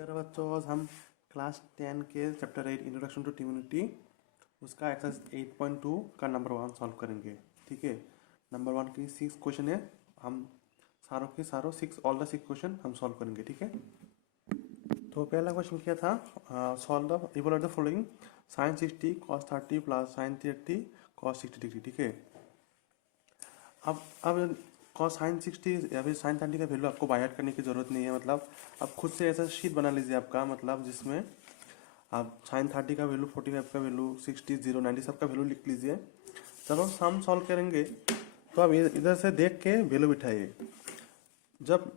प्यारे बच्चों, आज हम क्लास 10 के चैप्टर 8 इंट्रोडक्शन टू ट्यूनिटी उसका एक्सरसाइज 8.2 का नंबर 1 सॉल्व करेंगे। ठीक है, नंबर 1 की 6 क्वेश्चन है। हम सारों 6 ऑल द 6 क्वेश्चन हम सॉल्व करेंगे। ठीक है, तो पहला क्वेश्चन क्या था? Solve the evaluate the following sin 60 cos 30 plus sin 30 cos 60 degree. ठीक है, अब cos sin 60 या फिर sin 30 का वैल्यू आपको बाय हार्ट करने की जरूरत नहीं है। मतलब आप खुद से ऐसा शीट बना लीजिए आपका, मतलब जिसमें आप sin 30 का वैल्यू, 45 का वैल्यू, 60, 0, 90 सब का वैल्यू लिख लीजिए। जब हम सम सॉल्व करेंगे तो आप इधर से देख के वैल्यू बिठाइए। जब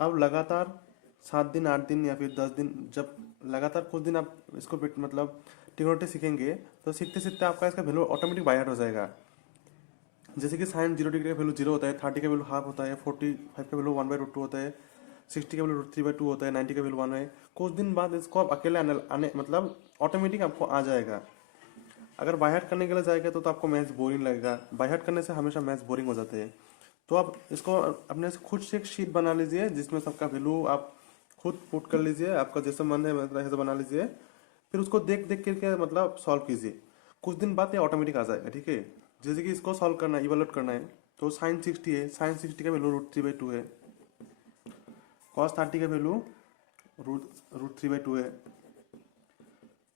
अब लगातार 7 दिन, 8 दिन या फिर 10 दिन, जब लगातार कुछ दिन आप इसको मतलब ट्रिग्नोमेट्री सीखेंगे तो सीखते सीखते आपका इसका वैल्यू ऑटोमेटिक बाय हार्ट हो जाएगा। जैसे कि साइन 0 डिग्री का वैल्यू 0 होता है, 30 का वैल्यू हाफ होता है, 45 का वैल्यू 1/√2 होता है, 60 का वैल्यू √3/2 होता है, 90 का वैल्यू 1 है। कुछ दिन बाद इसको आप अकेले आने मतलब ऑटोमेटिक आपको आ जाएगा। अगर बाय हार्ट करने के लिए जाएगा तो आपको मैथ्स बोरिंग लगेगा। बाय हार्ट करने से हमेशा मैथ्स बोरिंग हो जाते हैं। तो आप इसको अपने से खुद से एक शीट बना लीजिए जिसमें सबका वैल्यू आप खुद पुट कर लीजिए। आपका जैसा मन है मतलब ऐसे बना लीजिए, फिर उसको देख देख करके मतलब सॉल्व कीजिए। कुछ दिन बाद ये ऑटोमेटिक आ जाएगा। ठीक है, जैसे कि इसको सॉल्व करना है, इवैल्यूएट करना है, तो sin 60 है, sin 60 का वैल्यू √3/2 है, cos 30 का वैल्यू √3/2 है।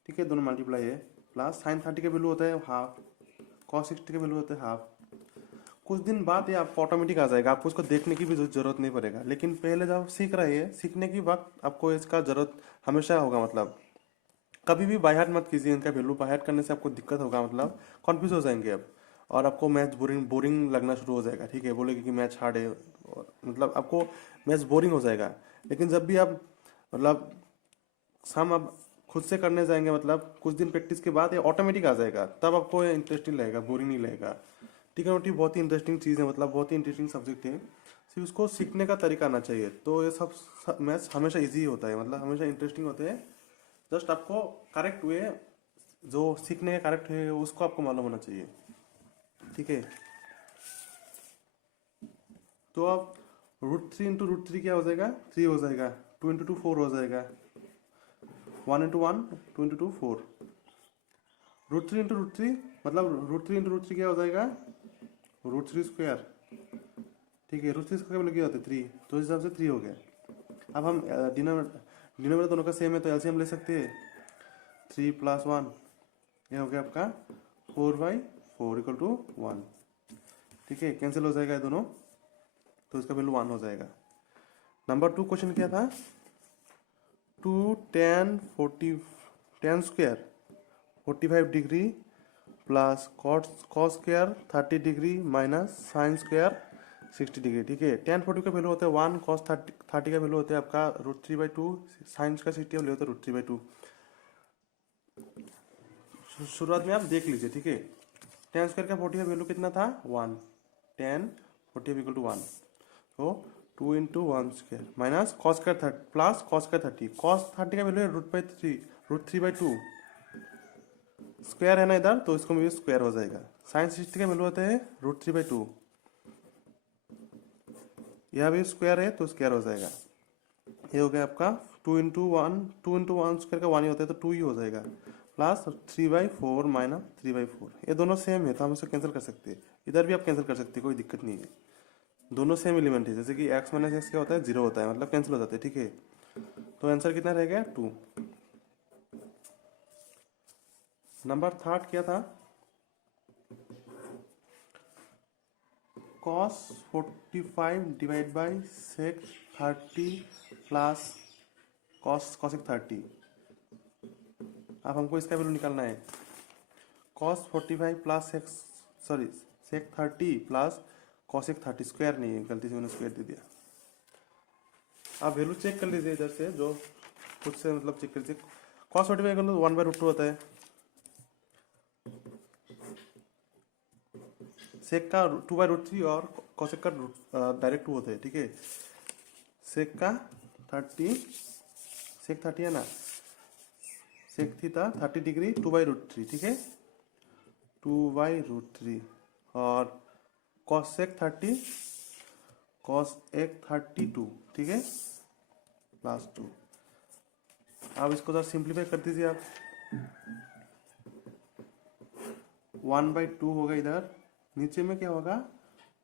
ठीक है, दोनों मल्टीप्लाई है, प्लस sin 30 का वैल्यू होता है हाफ, cos 60 का वैल्यू होता है हाफ। कुछ दिन बाद ये आपको ऑटोमेटिक आ जाएगा, आपको इसको देखने की भी जरूरत नहीं पड़ेगा। लेकिन पहले जब सीख रहे हैं, सीखने के वक्त आपको इसका जरूरत हमेशा होगा। मतलब कभी भी बाय हार्ट मत कीजिए इनका वैल्यू। बाय हार्ट करने से आपको दिक्कत होगा, मतलब कॉन्फ्यूज हो जाएंगे आप, और आपको मैथ्स बोरिंग बोरिंग लगना शुरू हो जाएगा। ठीक है, बोलेगी कि मैथ्स हार्ड है, मतलब आपको मैथ्स बोरिंग हो जाएगा। लेकिन जब भी आप मतलब सम आप खुद से करने जाएंगे, मतलब कुछ दिन प्रैक्टिस के बाद ये ऑटोमेटिक आ जाएगा, तब आपको ये इंटरेस्टिंग लगेगा, बोरिंग नहीं लगेगा। ट्रिग्नोमेट्री बहुत ही इंटरेस्टिंग चीज़ है, मतलब बहुत ही इंटरेस्टिंग सब्जेक्ट है। सिर्फ उसको सीखने का तरीका आना चाहिए, तो ये सब मैथ्स हमेशा ईजी होता है, मतलब हमेशा इंटरेस्टिंग होते हैं। जस्ट आपको करेक्ट वे, जो सीखने का करेक्ट है उसको आपको मालूम होना चाहिए। ठीक है, तो आप √3 इंटू √3 क्या हो जाएगा? 3 हो जाएगा। 2 इंटू 2 4 हो जाएगा। 1 इंटू 1 2 इंटू 2 4। √3 इंटू √3 मतलब √3 इंटू √3 क्या हो जाएगा? √3²। ठीक है, √3² का वैल्यू क्या होता है? 3, तो इस हिसाब से 3 हो गया। अब हम डिनोमिनेटर दोनों का सेम है तो एलसीएम ले सकते हैं। 3 + 1 ये हो गया आपका 4/4 = 1। ठीक है, कैंसिल हो जाएगा ये दोनों, तो इसका वैल्यू 1 हो जाएगा। नंबर 2 क्वेश्चन क्या था? 2 tan 40 45 degree plus cos square 30 degree minus sin square 60 degree. ठीक है, tan 40 का वैल्यू होता है 1, cos 30 का वैल्यू होता है आपका √3/2, sin का 60 का वैल्यू होता है √3/2। शुरुआत में आप देख लीजिए। ठीक है, tan स्क्वायर का 40 का वैल्यू कितना था? 1, tan 40 = 1, तो 2 into 1² minus cos square 30 plus cos square 30। cos 30 का वैल्यू है √3/2 स्क्वायर है ना इधर, तो इसको भी स्क्वायर हो जाएगा। sin 60 का वैल्यू होता है √3/2, यह भी स्क्वायर है तो स्क्वायर हो जाएगा। ये हो गया आपका 2 इंटू 1² का 1 ही होता है तो 2 ही हो जाएगा, प्लस 3/4 माइनस 3/4। ये दोनों सेम है तो हम इसे कैंसिल कर सकते हैं। इधर भी आप कैंसिल कर सकते हैं, कोई दिक्कत नहीं है, दोनों सेम एलिमेंट है। जैसे कि x - x क्या होता है? 0 होता है, मतलब कैंसिल हो जाते हैं। ठीक है, तो आंसर कितना रह गया? 2। नंबर 3 क्या था? cos 45 divide by sec 30 plus cos 30। अब हमको इसका वैल्यू निकालना है। cos 45 plus sec 30 plus cos 30, square नहीं है, गलती से मैंने स्क्वायर दे दिया। आप वैल्यू चेक कर लीजिए इधर से, जो खुद से मतलब चेक कर लीजिए। cos 45 का 1/√2 होता है, सेक का 2/√3 और cosec का डायरेक्ट 2 होता है। ठीक है, सेक का 30, सेक 30 है ना, सेक थीटा 30 डिग्री 2/√3। ठीक है, 2/√3 और cosec 30 cos 32। ठीक है, +2 अब इसको जरा सिंप्लीफाई कर दीजिए आप। 1/2 होगा इधर, नीचे में क्या होगा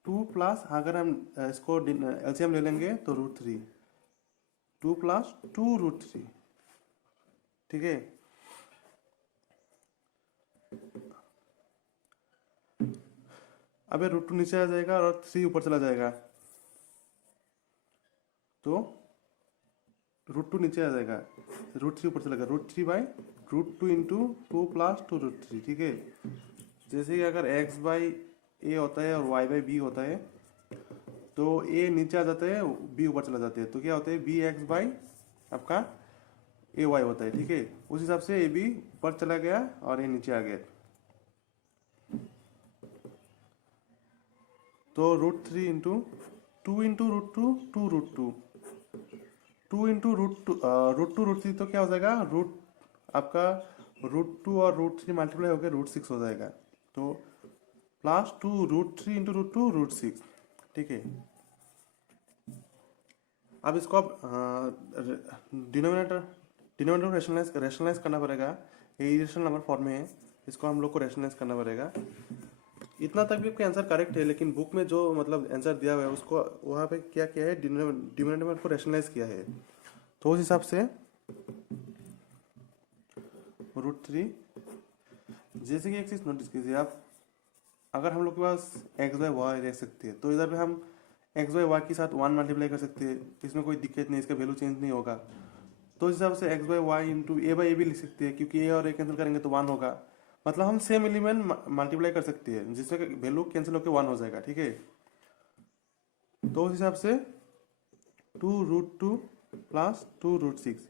2 प्लस, अगर हम इसको एलसीएम ले लेंगे तो √3, 2 प्लस 2 √3, ठीक है। अब ये √2 नीचे आ जाएगा और 3 ऊपर चला जाएगा, तो √2 नीचे आ जाएगा, √3 ऊपर चला जाएगा, √3/√2 इंटू 2 प्लस 2 √3, ठीक है। जैसे कि अगर x/a होता है और y/b होता है, तो a नीचे आ जाता है, b ऊपर चला जाता है, तो क्या होता है bx/ आपका ay होता है, ठीक है। उस हिसाब से ab ऊपर चला गया और a नीचे आ गया, तो √3 इंटू 2 इंटू √2 2 √2, 2 इंटू √2 √3, तो क्या हो जाएगा आपका √2 और √3 मल्टीप्लाई होकर √6 हो जाएगा, तो प्लस 2 √3 इंटू √2 √6, ठीक है। अब इसको आप डिनोमिनेटर को रेशनलाइज करना पड़ेगा, ये इरेशनल नंबर फॉर्म में है, इसको हम लोग को रेशनलाइज करना पड़ेगा। इतना तक भी आपका आंसर करेक्ट है, लेकिन बुक में जो मतलब आंसर दिया हुआ है उसको वहाँ पे क्या किया है, डिनोमिनेटर को रेशनलाइज किया है, तो उस हिसाब से √3। जैसे कि एक चीज नोटिस कीजिए आप, अगर हम लोग के पास x/y रह सकते हैं, तो इधर पे हम x/y के साथ 1 मल्टीप्लाई कर सकते हैं, इसमें कोई दिक्कत नहीं, इसका वैल्यू चेंज नहीं होगा। तो इस हिसाब से x/y इंटू a/a भी लिख सकते हैं, क्योंकि a और a कैंसिल करेंगे तो 1 होगा, मतलब हम सेम एलिमेंट मल्टीप्लाई कर सकते हैं, जिसमें वैल्यू कैंसिल होकर 1 हो जाएगा, ठीक है। तो उस हिसाब से 2 √2 प्लस 2 √6,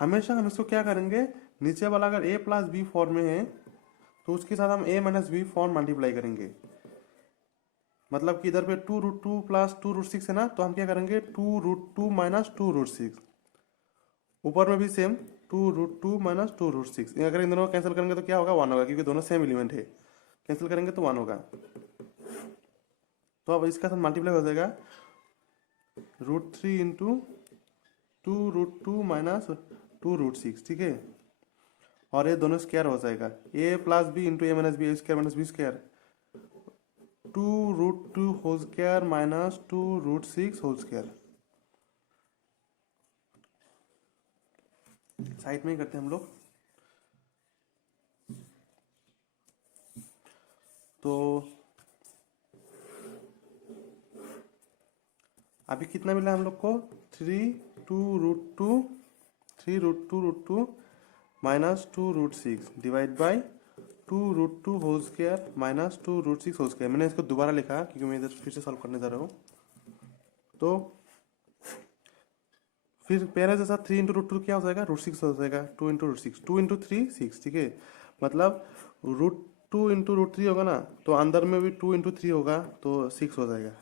हमेशा हम इसको क्या करेंगे, नीचे वाला अगर a प्लस b फॉर्म में है तो उसके साथ हम a minus b form multiply करेंगे, मतलब कि इधर पे 2 √2 प्लस 2 √6 है ना, तो हम क्या करेंगे 2 √2 माइनस 2 √6, ऊपर में भी सेम 2 √2 माइनस 2 √6, अगर इन दोनों को कैंसिल करेंगे तो क्या होगा 1 होगा, क्योंकि दोनों सेम एलिमेंट है, कैंसिल करेंगे तो 1 होगा। तो अब इसका साथ मल्टीप्लाई हो जाएगा √3 इंटू 2 √2 माइनस 2 √6, ठीक है। और ये दोनों स्क्वायर हो जाएगा, a plus B into a minus B, square minus B square, 2 √2 whole square minus 2 √6 whole square. Side में ही करते हैं हम लोग, तो अभी कितना मिला हम लोग को 3 √2 minus 2 √6 divide by 2 √2 whole square minus 2 √6 whole square. मैंने इसको दोबारा लिखा क्योंकि मैं इधर फिर से सॉल्व करने जा रहा हूँ, तो फिर पहले जैसा 3 इंटू √2 क्या हो जाएगा √6 हो जाएगा, 2 इंटू √6, 2 इंटू 3 6, ठीक है। मतलब √2 इंटू √3 होगा ना, तो अंदर में भी 2 इंटू 3 होगा, तो 6 हो जाएगा।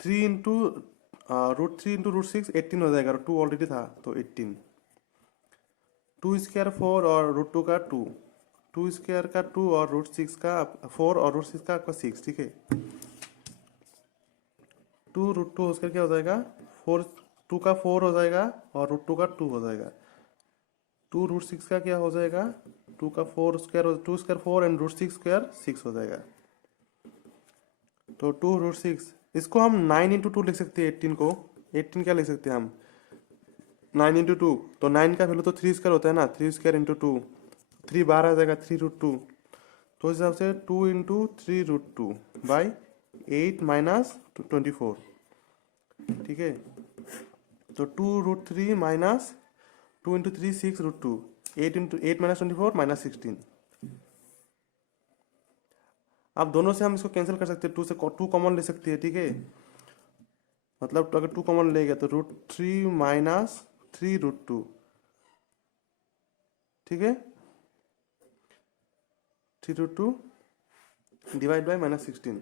3 इंटू √3 इंटू √6 18 हो जाएगा, 2 ऑलरेडी था तो 18, 2 स्क्वायर 4 और √2 का 2, 2 स्क्वायर का 2 और √6 का 4 और √6 का आपका 6, ठीक है। 2 √2 स्क्वायर क्या हो जाएगा 4, 2 का 4 हो जाएगा और √2 का 2 हो जाएगा, 2 √6 का क्या हो जाएगा 2 का 4 स्क्वायर, 2 स्क्वायर 4 एंड √6 स्क्वायर 6 हो जाएगा, तो 2 √6, इसको हम 9 इंटू 2 लिख सकते हैं, 18 को 18 क्या लिख सकते हैं हम 9 इंटू 2, तो 9 का वैल्यू तो 3 स्क्वायर होता है ना, 3 स्क्वायर इंटू 2, 3 बाहर आ जाएगा 3 √2, तो इस हिसाब से 2 इंटू 3 √2 बाई 8 माइनस 24, ठीक है। तो 2 √3 minus 2 into 3 6 √2, 8 into 8 minus 24 minus 16। अब दोनों से हम इसको कैंसिल कर सकते हैं, 2 से 2 कॉमन ले सकते हैं, ठीक है। मतलब तो अगर 2 कॉमन ले गया तो √3 माइनस 3 √2, ठीक है, 3 √2 डिवाइड बाई माइनस 16,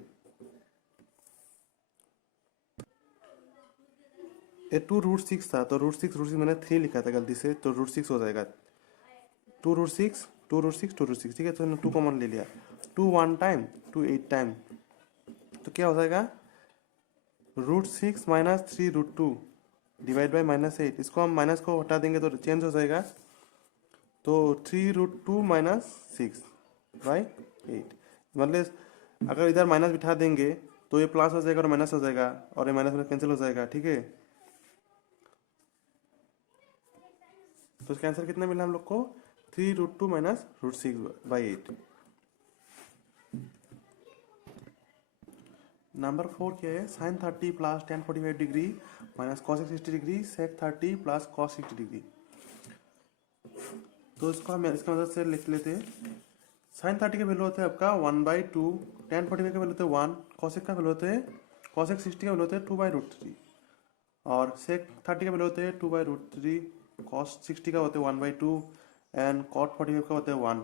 ये 2 √6 था, तो √6 मैंने 3 लिखा था गलती से, तो √6 हो जाएगा 2 √6 2 √6 2 √6, ठीक है। तो मैंने 2 कॉमन ले लिया, 2 1 टाइम 2 8 टाइम, तो क्या हो जाएगा √6 माइनस 3 √2, डिवाइड बाई -8, इसको हम माइनस को हटा देंगे तो चेंज हो जाएगा, तो 3√2 -6/8, मतलब अगर इधर माइनस बिठा देंगे तो ये प्लस हो जाएगा और माइनस हो जाएगा और ये माइनस में कैंसिल हो जाएगा, ठीक है। तो इसका आंसर कितना मिला हम लोग को, 3√2 -√6/8। नंबर 4 क्या है, sin 30 plus tan 45 degree minus cos 60 degree sec 30 plus cos 60 degree. तो इसको हम इसका मदद से लिख लेते हैं। sin 30 का वैल्यू होता है आपका 1/2, tan 45 का वैल्यू होता है 1, cos का वैल्यू होता है cos 60 का वैल्यू होता है 2/√3 और sec 30 का वैल्यू होता है 2/√3, cos 60 का होता है 1/2 एंड cot 45 का होता है 1,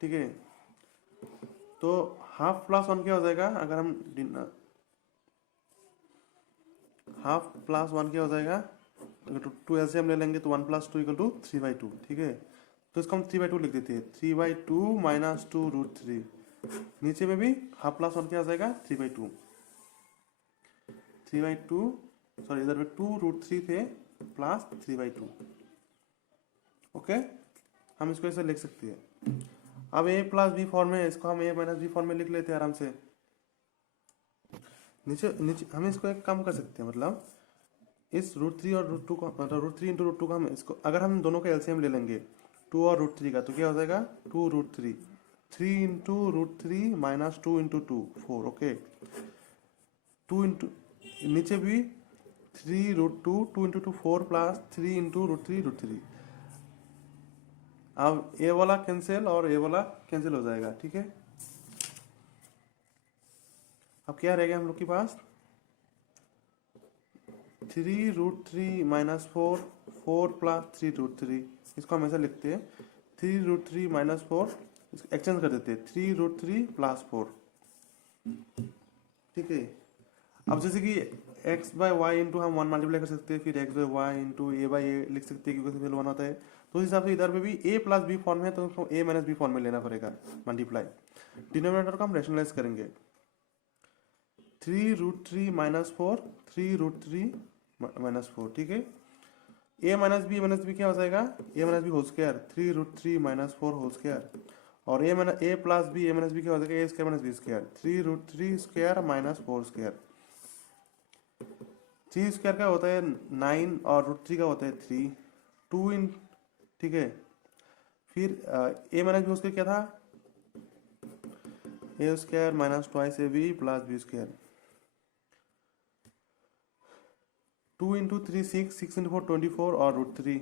ठीक है। तो हाफ प्लस 1 क्या हो जाएगा, अगर हम हाफ प्लस 1 क्या हो जाएगा, अगर 2 एलसीएम ले लेंगे तो 1 + 2 = 3/2, ठीक है। तो इसको हम 3/2 लिख देते हैं, 3/2 - 2√3, नीचे में भी हाफ प्लस 1 क्या हो जाएगा 3/2, सॉरी इधर में 2√3 थे प्लस 3/2, ओके। हम इसको ऐसे लिख सकते हैं। अब a + b फॉर्म में, इसको हम a - b फॉर्म में लिख लेते हैं आराम से। नीचे नीचे हम इसको एक काम कर सकते हैं, मतलब इस √3 और √2 को, मतलब √3 × √2 का हम इसको, अगर हम दोनों का एलसीएम ले लेंगे 2 और √3 का, तो क्या हो जाएगा 2√3, 3 × √3 - 2 × 2 4, ओके। 2 × नीचे भी 3√2, 2 × 2 4 प्लस 3 × √3 √3। अब ए वाला कैंसिल और ए वाला कैंसिल हो जाएगा, ठीक है। अब क्या रहेगा हम लोग के पास, 3√3 - 4, 4 + 3√3, इसको हम ऐसा लिखते हैं 3√3 - 4, एक्सचेंज कर देते हैं 3√3 + 4, ठीक है। अब जैसे कि x/y इंटू हम 1 मल्टीप्लाई कर सकते हैं, फिर x/y इंटू a/a लिख सकते हैं क्योंकि वैल्यू 1 होता है। तो उस हिसाब से इधर में भी a + b फॉर्म है तो उसको a - b फॉर्म में लेना पड़ेगा, मल्टीप्लाई। डिनोमिनेटर को हम रैशनलाइज करेंगे, 3√3 - 4, 3√3 - 4, ठीक है। a - b क्या हो जाएगा, a - b whole square 3√3 - 4 whole square, और a + b क्या हो जाएगा, a² - b² 3√3 square - 4 square. 3 square का होता है 9 और √3 का होता है 3, 2 इन, ठीक है। फिर a - b होल स्क्वायर क्या था, a² - 2ab + b², 2 × 3 6, 6 × 4 24 और √3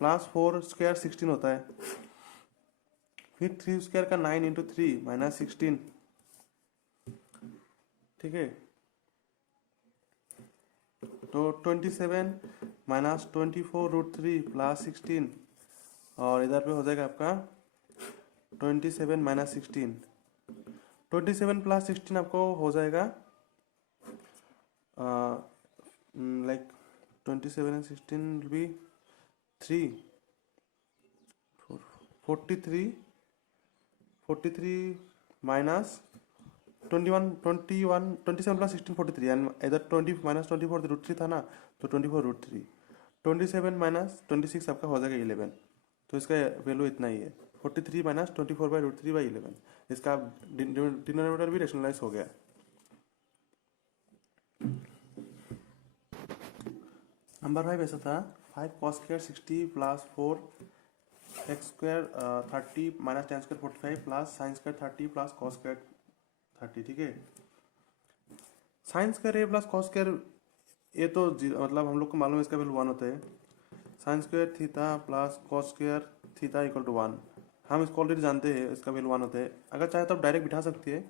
प्लस 4 स्क्वायर 16 होता है। फिर 3 स्क्वायर का 9 × 3 - 16, ठीक है। तो 27 - 24 √3 + 16, और इधर पे हो जाएगा आपका 27 - 16, 27 + 16 आपको हो जाएगा like 27 and 16 will be 3, 43 minus 21, 27 + 16 43, and इधर 20 - 24 √3 था ना, तो 24 √3, 27 - 26 आपका हो जाएगा 11, तो इसका वैल्यू इतना ही है 43 - 24/√3/11। इसका डिनोमिनेटर भी रेशनलाइज हो गया। नंबर 5 ऐसा था, 5 cos² 60 + 4 x² 30 - tan² 45 + sin² 30 + cos² 30, ठीक है। sin² a + cos² ये तो मतलब हम लोग को मालूम है इसका वैल्यू 1 होता है, sin² थीटा + cos² थीटा = 1, हम इसको ऑलरेडी जानते हैं इसका वैल्यू 1 होता है। अगर चाहे तो आप डायरेक्ट बिठा सकते हैं,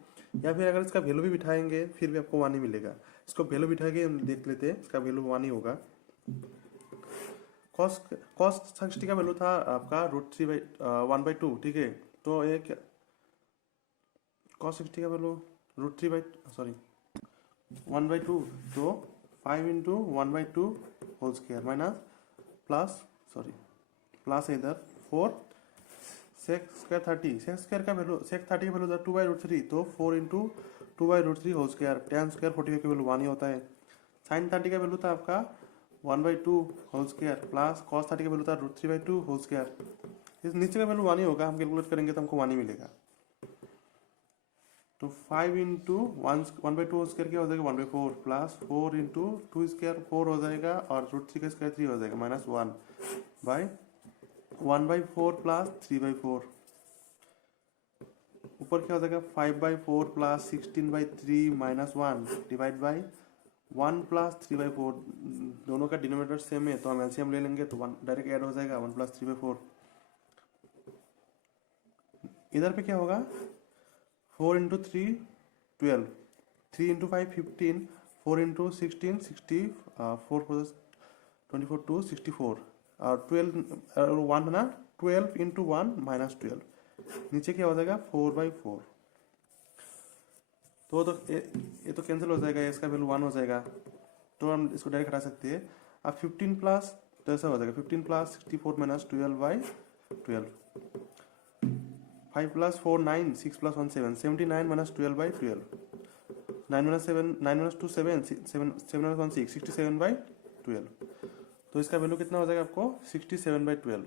या फिर अगर इसका वैल्यू भी बिठाएंगे फिर भी आपको 1 ही मिलेगा। इसको वैल्यू बिठा के हम देख लेते हैं, इसका वैल्यू 1 ही होगा। cos 60 का वैल्यू था आपका √3/1/2, ठीक है। तो एक cos 60 का वैल्यू √1/2, तो 5 × 1/2 होल स्क्वायर माइनस प्लस इधर 4 sec² 30, sec² का वैल्यू, sec 30 का वैल्यू 2/√3, तो 4 × 2/√3 होल स्क्वायर, tan² 45 का वैल्यू 1 ही होता है, साइन 30 का वैल्यू था आपका 1/2 होल स्क्वायर प्लस कॉस 30 का वैल्यू था √3/2 होल स्क्वायर। इस नीचे का वैल्यू 1 ही होगा, हम कैलकुलेट करेंगे तो हमको 1 ही मिलेगा। तो 5 इंटू 1/2 होल स्क्वायर क्या हो जाएगा 1/4 प्लस 4 इंटू 2 स्क्वायर 4 हो जाएगा और √3 का स्क्वायर 3 हो जाएगा -1/1/4 प्लस 3/4। ऊपर क्या हो जाएगा 5/4 प्लस 16/3 -1 डिवाइड बाई 1 प्लस 3/4। दोनों का डिनोमिनेटर सेम है तो हम एलसीएम ले लेंगे तो 1 डायरेक्ट ऐड हो जाएगा 1 प्लस 3/4। इधर पे क्या होगा 4 इंटू 3 12, 3 इंटू 5 15, 4 इंटू 16 60, 4 प्लस 24 2 64 और 12 1 है ना 12 इंटू 1 -12। नीचे क्या हो जाएगा 4/4। तो ये तो कैंसिल हो जाएगा, इसका वैल्यू 1 हो जाएगा तो हम इसको डायरेक्ट हटा सकते हैं। अब 15 प्लस तो ऐसा हो जाएगा 15 प्लस 64 -12/12। 5 plus 4 9, 6 plus 1 7, 79 -12/12। 9 7 9 2 7, 7 1 6, 67/12। तो इसका वैल्यू कितना हो जाएगा आपको 67/12।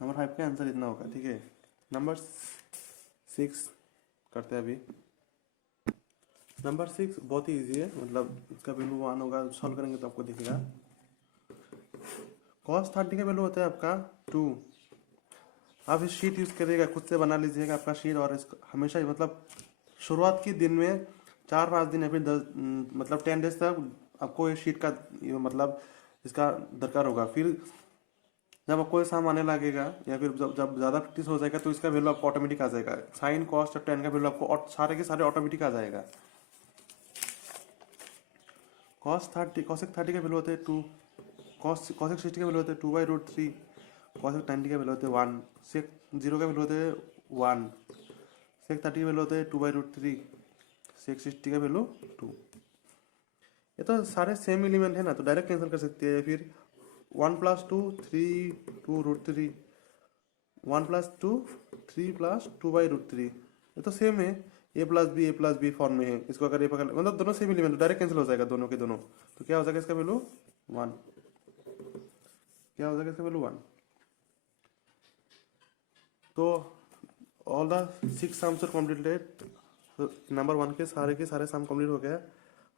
नंबर 5 का आंसर इतना होगा। ठीक है, नंबर 6 करते हैं अभी। नंबर 6 बहुत ही इजी है, मतलब इसका वैल्यू 1 होगा, सॉल्व करेंगे तो आपको दिखेगा। cos 30 का वैल्यू होता है आपका 2। आप इस शीट यूज करिएगा, खुद से बना लीजिएगा आपका शीट। और हमेशा मतलब शुरुआत के दिन में 4-5 दिन या फिर 10 मतलब 10 डेज तक आपको ये शीट का मतलब इसका दरकार होगा। फिर जब आपको एग्जाम आने लगेगा या फिर जब ज़्यादा प्रैक्टिस हो जाएगा तो इसका वैल्यू आपको ऑटोमेटिक आ जाएगा। साइन कॉस और टेन का वैल्यू आपको सारे के सारे ऑटोमेटिक आ जाएगा। cos 30 का वैल्यू होता है 2, cosec 60 का वैल्यू होता है 2/√3, cosec 90 का वैल्यू होता है 1, sec 0 का वैल्यू होता है 1, sec 30 का वैल्यू होता है 2/√3, sec 60 का वैल्यू 2। ये तो सारे सेम एलिमेंट है ना, तो डायरेक्ट कैंसिल कर सकते हैं। फिर 1 + 2 3 2√3, 1 + 2 3 + 2/√3। ये तो सेम है, a+b फॉर्म में है। इसको अगर ये पकड़ मतलब दोनों सेम एलिमेंट, डायरेक्ट कैंसिल हो जाएगा दोनों के दोनों। तो क्या हो जाएगा इसका वैल्यू 1। क्या हो जाएगा इसका वैल्यू 1। तो all the 6 sums are completed. Number 1 के सारे सम कंप्लीट हो गया।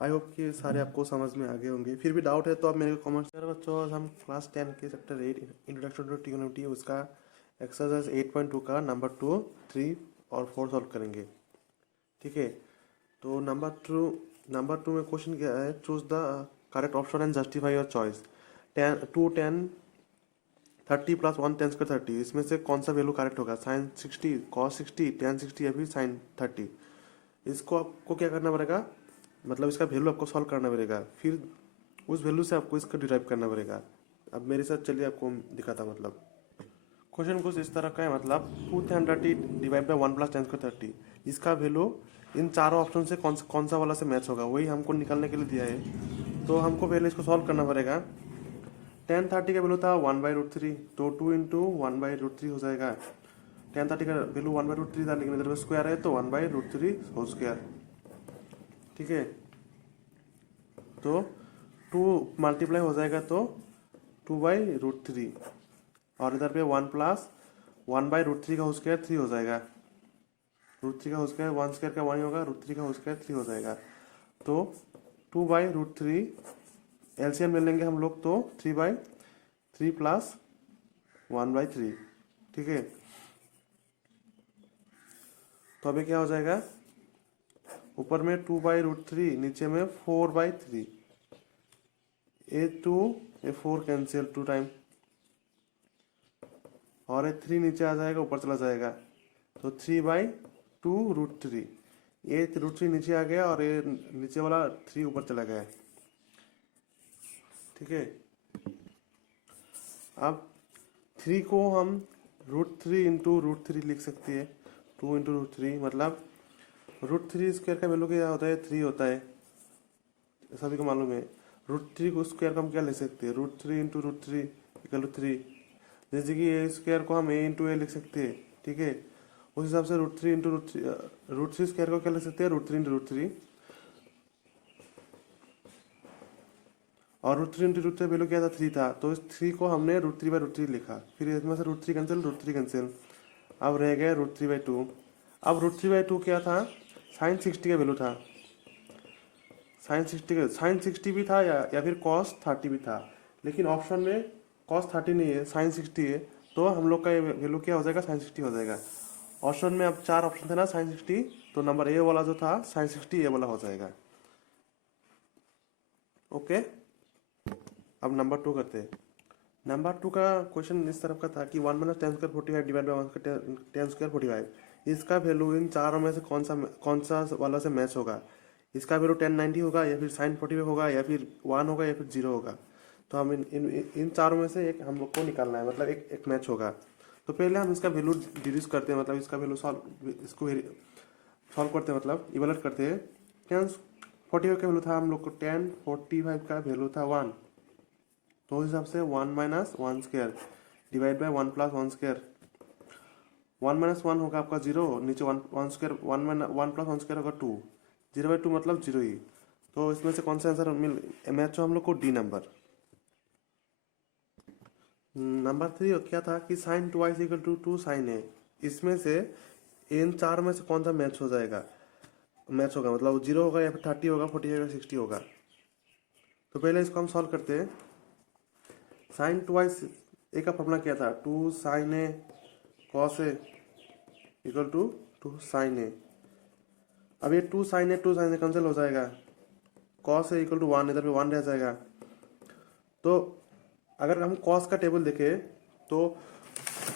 आई होप कि सारे आपको समझ में आ गए होंगे। फिर भी डाउट है तो आप मेरे को कमेंट करें। बच्चों हम क्लास 10 के चैप्टर 8 इंट्रोडक्शन टू ट्रिगोनोमेट्री उसका एक्सरसाइज 8.2 का नंबर 2 3 और 4 सॉल्व करेंगे। ठीक है, तो नंबर 2 में क्वेश्चन क्या है, choose the correct option and justify your choice. 2 10 30 + 1 10 square 30, इसमें से कौन सा वैल्यू करेक्ट होगा, साइन 60 कॉस 60 tan 60 या फिर साइन 30। इसको आपको क्या करना पड़ेगा, मतलब इसका वैल्यू आपको सॉल्व करना पड़ेगा, फिर उस वैल्यू से आपको इसका डिराइव करना पड़ेगा। अब मेरे साथ चलिए आपको दिखाता। मतलब क्वेश्चन कुछ इस तरह का है, मतलब 2 tan 30 divide by 1 + tan square 30। इसका वैल्यू इन चारों ऑप्शन से कौन सा वाला से मैच होगा वही हमको निकालने के लिए दिया है। तो हमको पहले इसको सॉल्व करना पड़ेगा। tan 30 का वैल्यू था 1/√3, तो 2 इंटू 1/√3 हो जाएगा। tan 30 का वैल्यू 1/√3 था, लेकिन इधर पे स्क्वायर है तो 1/√3 होल स्क्वायर। ठीक है, तो 2 मल्टीप्लाई हो जाएगा तो 2/√3 और इधर पे 1 + 1/√3 का होल स्क्वायर 3 हो जाएगा। √3 का होल स्क्वायर 1 स्क्वायर का 1 ही होगा, √3 का होल स्क्वायर 3 हो जाएगा। तो 2/√3 एलसीएम ले लेंगे हम लोग, तो 3/3 + 1/3। ठीक है, तो अभी क्या हो जाएगा, ऊपर में 2/√3, नीचे में 4/3। ये 2 ये 4 कैंसिल 2 टाइम, और ये 3 नीचे आ जाएगा, ऊपर चला जाएगा, तो 3/2√3। ये √3 नीचे आ गया और ये नीचे वाला 3 ऊपर चला गया। ठीक है, अब 3 को हम √3 इंटू √3 लिख सकते हैं। 2 इंटू √3 मतलब √3 स्क्वायर का वैल्यू क्या होता है 3 होता है, सभी को मालूम है। √3 को स्क्वायर को हम क्या लिख सकते हैं, √3 इंटू √3 = 3। जैसे कि ए स्क्वायर को हम a इंटू ए लिख सकते हैं। ठीक है, उस हिसाब से root three into root three square को क्या लिख सकते हैं, root three into root three, और root three into root three value क्या था, थ्री था, तो इस थ्री को हमने root three by root three लिखा, फिर इसमें से root three cancel, root three cancel, अब रह गया रूट थ्री बाई टू। अब रूट थ्री बाई टू क्या था, साइन 60 का वैल्यू था, साइन 60 भी था या फिर कॉस 30 भी था, लेकिन ऑप्शन में कॉस 30 नहीं है, साइन 60 है, तो हम लोग का वैल्यू क्या हो जाएगा, साइन 60 हो जाएगा। ऑप्शन में अब 4 ऑप्शन थे ना साइन 60, तो नंबर ए वाला जो था साइन 60 ए वाला हो जाएगा। ओके, अब नंबर 2 करते हैं। नंबर 2 का क्वेश्चन इस तरफ का था कि 1 minus 10 square 45 divide by 1 10 square 45, इसका वैल्यू इन चारों में से कौन सा वाला से मैच होगा। इसका वैल्यू 1090 होगा, या फिर साइन 45 होगा, या फिर 1 होगा, या फिर 0 होगा। तो हम इन चारों में से एक हम लोग को निकालना है, मतलब एक मैच होगा। तो पहले हम इसका वैल्यू डिड्यूस करते हैं, मतलब इसका वैल्यू सॉल्व करते हैं, मतलब इवेलुएट करते हैं। 1045 का वैल्यू था हम लोग को, 1045 का वैल्यू था 1, तो उस हिसाब से 1 minus 1 square divide by 1 plus 1 square, 1 minus 1 होगा आपका 0, नीचे 1 स्क्वायर, 1 प्लस 1 स्क्वायर होगा 2, 0 बाई 2 मतलब 0 ही। तो इसमें से कौन सा आंसर मैच हो हम लोग को, डी नंबर। नंबर 3 क्या था कि sine 2y equal to 2 sine A, इसमें से इन चार में से कौन सा मैच हो जाएगा, मैच होगा, मतलब 0 होगा, या फिर 30 होगा, 40 होगा, 60 होगा। तो पहले इसको हम सॉल्व करते हैं। साइन 2y ए का फॉर्मूला क्या था, 2 sine A cos A equal to 2 sine A. अब ये 2 साइन ए कैंसिल हो जाएगा, कॉस ए इक्वल टू 1, इधर पे 1 रह जाएगा। तो अगर हम कॉस का टेबल देखें तो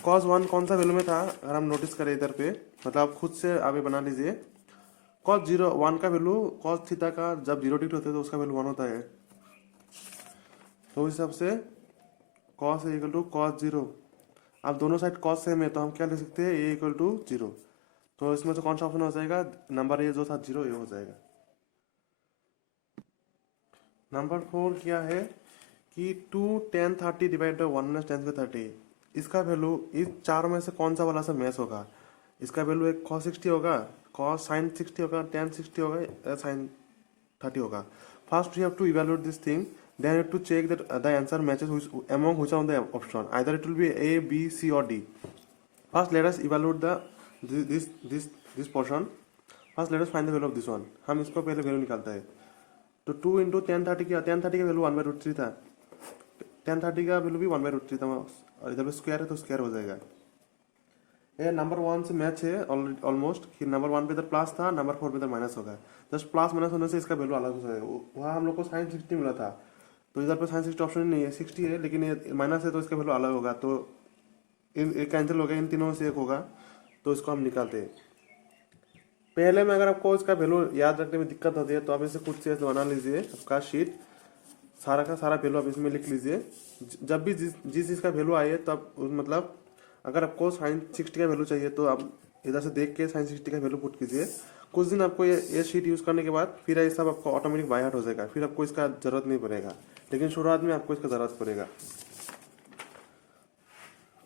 कॉस 1 कौन सा वैल्यू में था, अगर हम नोटिस करें इधर पे, मतलब आप खुद से आगे बना लीजिए। कॉस 1 का वैल्यू, कॉस थीटा का जब 0 डिग्री होता है तो उसका वैल्यू 1 होता है। तो उस हिसाब से cos A equal to cos 0, अब दोनों साइड कॉस सेम है, तो हम क्या लिख सकते हैं, ए इक्वल टू 0। तो इसमें से कौन सा ऑप्शन हो जाएगा, नंबर ए जो था 0 ये हो जाएगा। नंबर 4 क्या है कि 2 10 30 डिवाइड बाई 1 माइनस 10 का 30, इसका वैल्यू इस चार में से कौन सा वाला सा मैच होगा। इसका वैल्यू एक कॉस 60 होगा, कॉस साइन 60 होगा, टेन 60 होगा, या साइन 30 होगा। First you have to evaluate this thing, then you have to check that the answer matches among which of the option, either it will be A, B, C or D. First let us evaluate this portion. First let us find the value of this one. हम इसको पहले value निकालते हैं। तो 2 into 1030 किया, 1030 का value 1/√3 था, 1030 का वैल्यू भी 1/√3 था, और इधर पे स्क्वायर है तो स्क्वायर हो जाएगा। ये नंबर 1 से मैच है ऑलमोस्ट, कि नंबर 1 पे इधर प्लस था, नंबर 4 पे इधर माइनस होगा। जस्ट प्लस माइनस होने से इसका वैल्यू अलग हो जाएगा। वहाँ हम लोग को साइन 60 मिला था, तो इधर पे साइन 60 ऑप्शन नहीं है, 60 है, लेकिन ये माइनस है तो इसका वैल्यू अलग होगा। तो एक कैंसिल हो गया, इन तीनों से एक होगा, तो इसको हम निकालते हैं। पहले में अगर आपको इसका वैल्यू याद रखने में दिक्कत होती है तो आप इसे खुद से बना लीजिए, आपका शीट सारा का सारा वैल्यू आप इसमें लिख लीजिए। जब भी जिस चीज़ का वैल्यू आए तो आप मतलब अगर आपको साइन 60 का वैल्यू चाहिए तो आप इधर से देख के साइन 60 का वैल्यू पुट कीजिए। कुछ दिन आपको ये शीट यूज़ करने के बाद फिर ये सब आपको ऑटोमेटिक बाय हार्ट हो जाएगा, फिर आपको इसका ज़रूरत नहीं पड़ेगा, लेकिन शुरुआत में आपको इसका ज़रूरत पड़ेगा।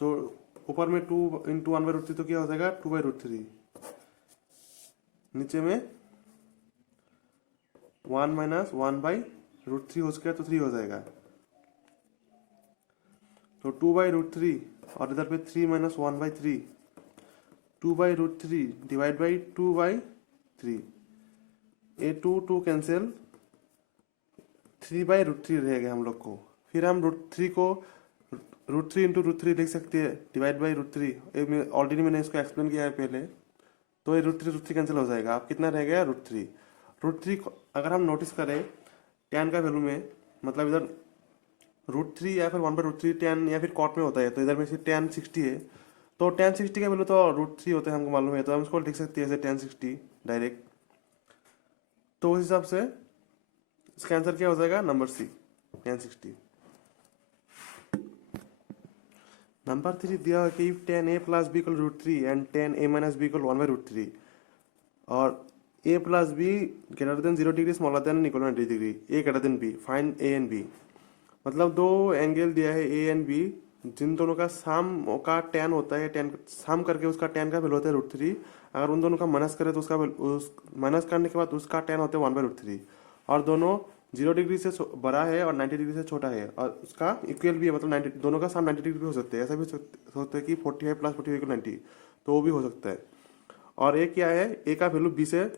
तो ऊपर में 2 इंटू 1/√3 तो क्या हो जाएगा, 2/√3, नीचे में 1 माइनस 1/√3 हो सके तो 3 हो जाएगा। तो 2/√3 और इधर पे 3 माइनस 1/3, 2/√3 डिवाइड बाई 2/3, ये 2 कैंसिल, 3/√3 रहेगा हम लोग को। फिर हम √3 को √3 इंटू √3 लिख सकते हैं, डिवाइड बाई √3, ऑलरेडी मैंने इसको एक्सप्लेन किया है पहले। तो ये √3 कैंसिल हो जाएगा, आप कितना रह गया, √3 अगर हम नोटिस करें tan का वैल्यू में, मतलब इधर √3 या फिर 1/√3 tan या फिर कॉट में होता है, तो इधर में से tan 60 है, तो tan 60 का वैल्यू तो √3 होता है, हमको मालूम है, तो हम इसको लिख सकते हैं ऐसे tan 60 डायरेक्ट। तो उस हिसाब से इसका आंसर क्या हो जाएगा, नंबर सी, tan 60। नंबर 3 दिया है कि tan a plus b equal √3 and tan a minus b equal 1/√3, और a plus b greater than 0 degree smaller than equal 90 degree, a greater than b, find a and b। मतलब दो angle दिया है a and b, जिन दोनों का साम का ten होता है, टेन साम करके उसका टेन का वैल्यू होता है √3। अगर उन दोनों का माइनस करें तो उसका माइनस करने के बाद उसका टेन होता है 1/√3। और दोनों 0 डिग्री से बड़ा है और 90 डिग्री से छोटा है और उसका इक्वल भी है, मतलब 90 दोनों का साम 90 डिग्री हो सकते हैं। ऐसा भी होता है कि 45 + 45 = 90, तो वो भी हो सकता है। और ए क्या है, ए का वैल्यू बी से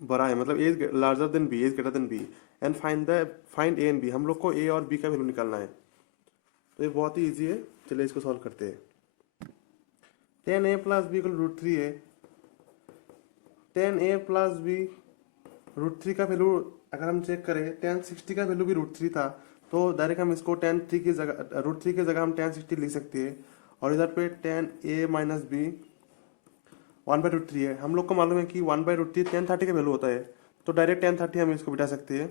बड़ा है, मतलब A is larger than B, is greater than B. And find A and B, हम लोग को ए और बी का वैल्यू निकालना है। तो ये बहुत ही ईजी है, चलिए इसको सॉल्व करते हैं। 10a + b = √3 है। 10a + b √3 का वैल्यू अगर हम चेक करें, 1060 का वैल्यू भी √3 था, तो डायरेक्ट हम इसको √3 की जगह हम 1060 लिख सकते हैं। और इधर पे 10a - b 1/√3 है। हम लोग को मालूम है कि 1/√3 1030 का वैल्यू होता है, तो डायरेक्ट 1030 हम इसको बिठा सकते हैं।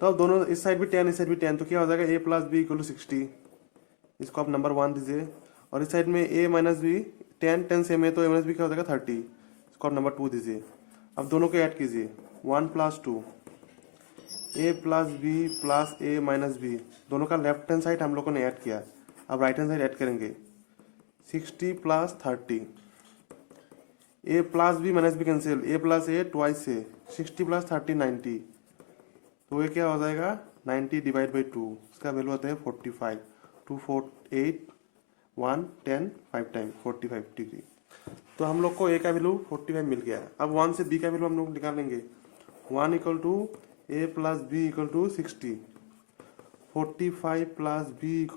तो अब दोनों इस साइड भी 10 इस साइड भी 10, तो क्या हो जाएगा a + b = 60। इसको आप नंबर 1 दीजिए। और इस साइड में a - b 10 सेम है, तो a - b क्या हो जाएगा 30। इसको आप नंबर 2 दीजिए। अब दोनों को ऐड कीजिए, 1 + 2 a + b + a - b, दोनों का लेफ्ट हैंड साइड हम लोगों ने ऐड किया। अब राइट हैंड साइड ऐड करेंगे, 60 + 30। a + b - b cancel, a + a twice से 60 + 30 90, तो ये क्या हो जाएगा 90 / 2, इसका वैल्यू होता है 45। 2 4 8 1 10 5 टाइम 45 डिग्री। तो हम लोग को ए का वैल्यू 45 मिल गया। अब 1 से बी का वैल्यू हम लोग निकालेंगे। 1 = a + b = 60, 45 + b =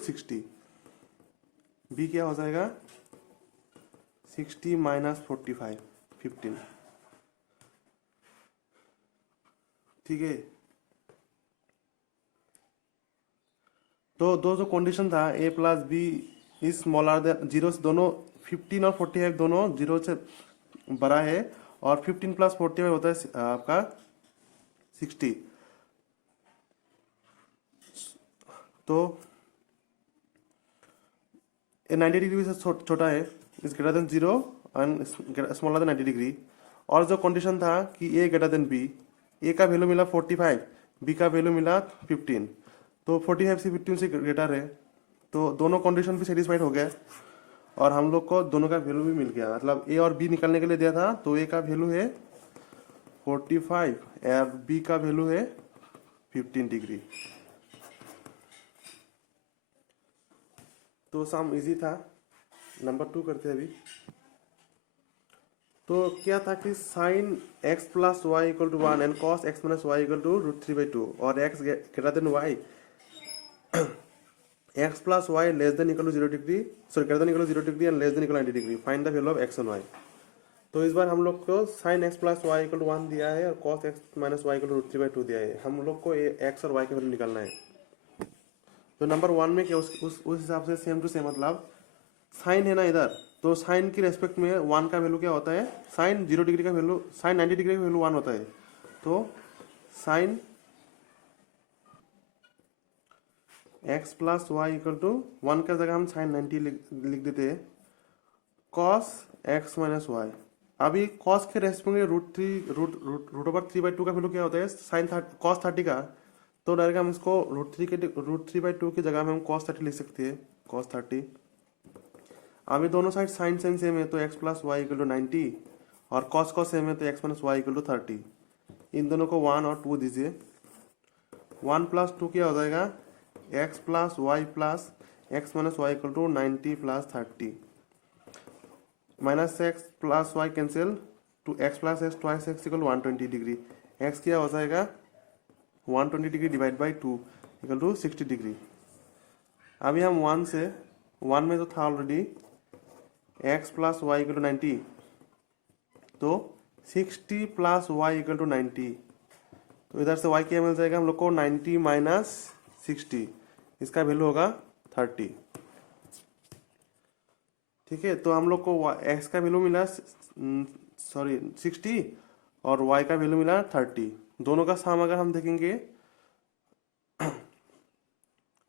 60। b क्या हो जाएगा 60 - 45 15, ठीक है। तो दो जो कंडीशन था a + b is smaller than 0, दोनों 15 और 45 दोनों 0 से बड़ा है, और 15 + 45 होता है आपका 60। तो ये 90 डिग्री से छोटा है, is greater then 0 and smaller than 90 degree. और जो कंडीशन था कि a greater than b, a का वैल्यू मिला 45, b का वैल्यू मिला 15, तो 45 से 15 से ग्रेटर है, तो दोनों कंडीशन भी सेटिस्फाइड हो गया और हम लोग को दोनों का वैल्यू भी मिल गया। मतलब a और b निकालने के लिए दिया था, तो a का वैल्यू है 45 और b का वैल्यू है 15 डिग्री। तो सम इजी था। नंबर 2 करते हैं अभी। तो क्या था कि sin x + y = 1 and cos x - y = √3/2 और x greater than y, x + y <= 0 degree, sorry greater than 0 degree and less than 90 degree. Find the value of x and y। तो इस बार हम लोग को sin x + y = 1 दिया है और cos x - y = √3/2 दिया है। हम लोग को x और y का वैल्यू निकालना है। तो नंबर 1 में क्या उस हिसाब से सेम टू सेम, मतलब साइन है ना इधर, तो साइन की रेस्पेक्ट में 1 का वैल्यू क्या होता है, साइन 0 डिग्री का वैल्यू, साइन 90 डिग्री का वैल्यू 1 होता है। तो साइन x + y = 1 का जगह हम साइन 90 लिख देते हैं। cos x - y, अभी cos के रेस्पेक्ट में √3/2 का वैल्यू क्या होता है, साइन cos 30 का, तो डायरेक्ट हम इसको √3/2 की जगह में हम cos 30 लिख सकते हैं, cos 30। अभी दोनों साइड साइन सेम है, तो x + y = 90 और cos सेम है, तो x - y = 30। इन दोनों को 1 और 2 दीजिए। 1 + 2 क्या हो जाएगा, x + y + x - y = 90 + 30, minus x + y cancel, two x + x twice x = 120 degree. x क्या हो जाएगा 120 डिग्री / 2 = 60 डिग्री। अभी हम 1 से 1 में तो था ऑलरेडी x + y = 90, तो 60 + y = 90, तो इधर से y क्या मिल जाएगा हम लोग को 90 - 60, इसका वैल्यू होगा 30, ठीक है। तो हम लोग को x का वैल्यू मिला 60 और y का वैल्यू मिला 30। दोनों का सम अगर हम देखेंगे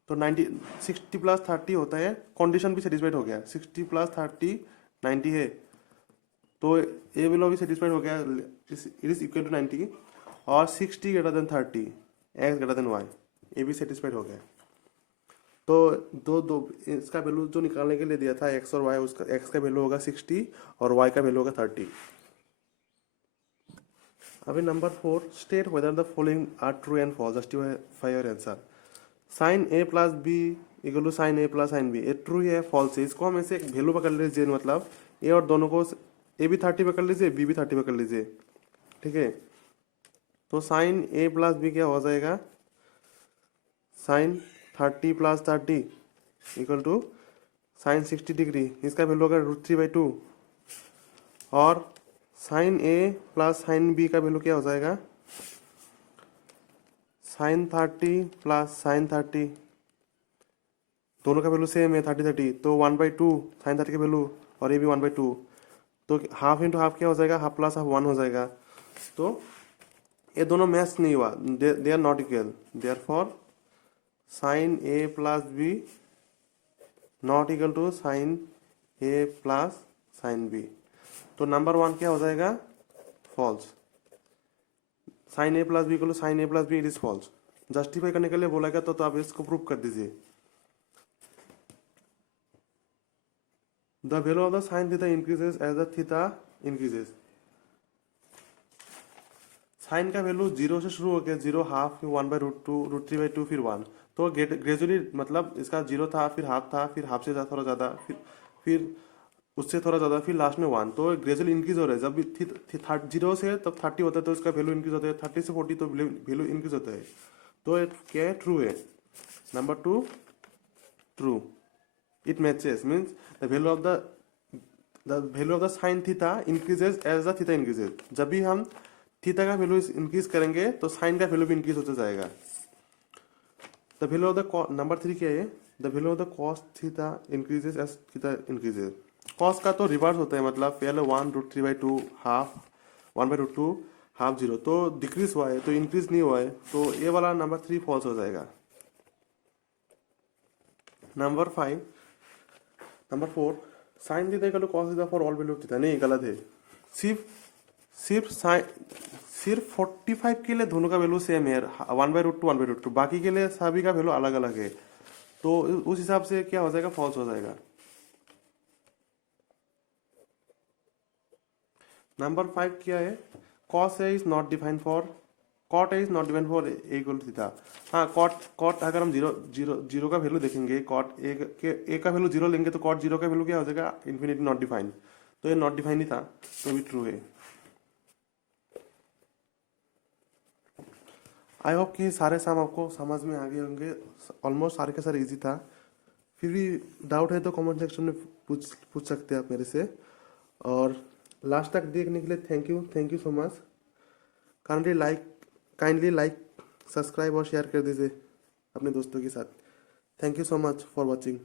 तो 60 + 30 होता है, कंडीशन भी सेटिस्फाइड हो गया, 60 + 30 90 है, तो ए वैल्यू भी सेटिस्फाइड हो गया, इट इज इक्वल टू 90 और 60 greater than 30, X greater than Y, ये भी सेटिस्फाइड हो गया। तो दो दो इसका वैल्यू जो निकालने के लिए दिया था एक्स और वाई, उसका एक्स का वैल्यू होगा 60 और वाई का वैल्यू होगा 30। अभी number 4, state whether the following are true and false, justify your answer. Sine A plus B equal to sine A plus sine B, ये ट्रू है फॉल्स है? इसको हम ऐसे एक वैल्यू पकड़ लीजिए, मतलब ए और दोनों को, ए भी 30 पकड़ लीजिए, बी भी 30 पकड़ लीजिए, ठीक है। तो साइन ए प्लस बी क्या हो जाएगा, sine 30 plus 30 equal to sine 60 degree, इसका वैल्यू होगा √3/2। और sine A plus sine B का वैल्यू क्या हो जाएगा, साइन 30 प्लस साइन 30, दोनों का वैल्यू सेम है 30 तो 1/2 साइन 30 का वैल्यू, और ये भी 1/2, तो हाफ इंटू हाफ क्या हो जाएगा, हाफ प्लस हाफ 1 हो जाएगा। तो ये दोनों मैच नहीं हुआ, they are not equal, therefore sine A plus B not equal to sine A plus sine B. तो नंबर 1 क्या हो जाएगा, false. Sine A plus B equal to sine A plus B, it is false. Justify करने के लिए बोला गया तो आप इसको प्रूव कर दीजिए। The value of the sine theta increases as the theta increases. Sine का वैल्यू 0 से शुरू होकर 0, हाफ, फिर 1/√2, √3/2, फिर 1। तो ग्रेजुअली मतलब इसका 0 था, फिर हाफ से थोड़ा ज़्यादा, फिर उससे थोड़ा ज़्यादा, फिर लास्ट में 1। तो ग्रेजुअली इंक्रीज हो रहा है। जब 0 से तब 30 होता है तो इसका वैल्यू इंक्रीज होता है, 30 से 40 तो वैल्यू इंक्रीज होता है। तो क्या है, ट्रू है। Number 2 true, it matches, means the value of the sine theta increases as the theta increases. जब भी हम थीटा का वैल्यू इंक्रीज करेंगे तो साइन का वैल्यू भी इंक्रीज होता जाएगा। The value of the number 3 क्या है, the value of the cos theta increases as theta increases. Cos का तो रिवर्स होता है, मतलब पहले 1 √3/2 हाफ, 1/√2 हाफ 0, तो डिक्रीज हुआ है तो इंक्रीज नहीं हुआ है, तो ये वाला नंबर 3 फॉल्स हो जाएगा। Number 4, sine theta equal to cos theta for all value of theta, नहीं गलत है। सिर्फ 45 के लिए दोनों का वैल्यू सेम है, 1/√2 1/√2, बाकी के लिए सभी का वैल्यू अलग अलग है, तो उस हिसाब से क्या हो जाएगा, फॉल्स हो जाएगा। नंबर 5 क्या है, cos A is not defined for, cot A is not defined for A equal to theta. हाँ, cot अगर हम जीरो का वैल्यू देखेंगे, cot A का वैल्यू 0 लेंगे तो cot 0 का वैल्यू क्या हो जाएगा, इन्फिनिटी नॉट डिफाइंड। तो ये नॉट डिफाइंड ही था, तो भी ट्रू है। आई होप कि सारे सम आपको समझ में आ गए होंगे, ऑलमोस्ट सारे के सारे इजी था। फिर भी डाउट है तो कमेंट सेक्शन में पूछ सकते हैं आप मेरे से। और लास्ट तक देखने के लिए thank you so much. Kindly like, subscribe और शेयर कर दीजिए अपने दोस्तों के साथ। Thank you so much for watching.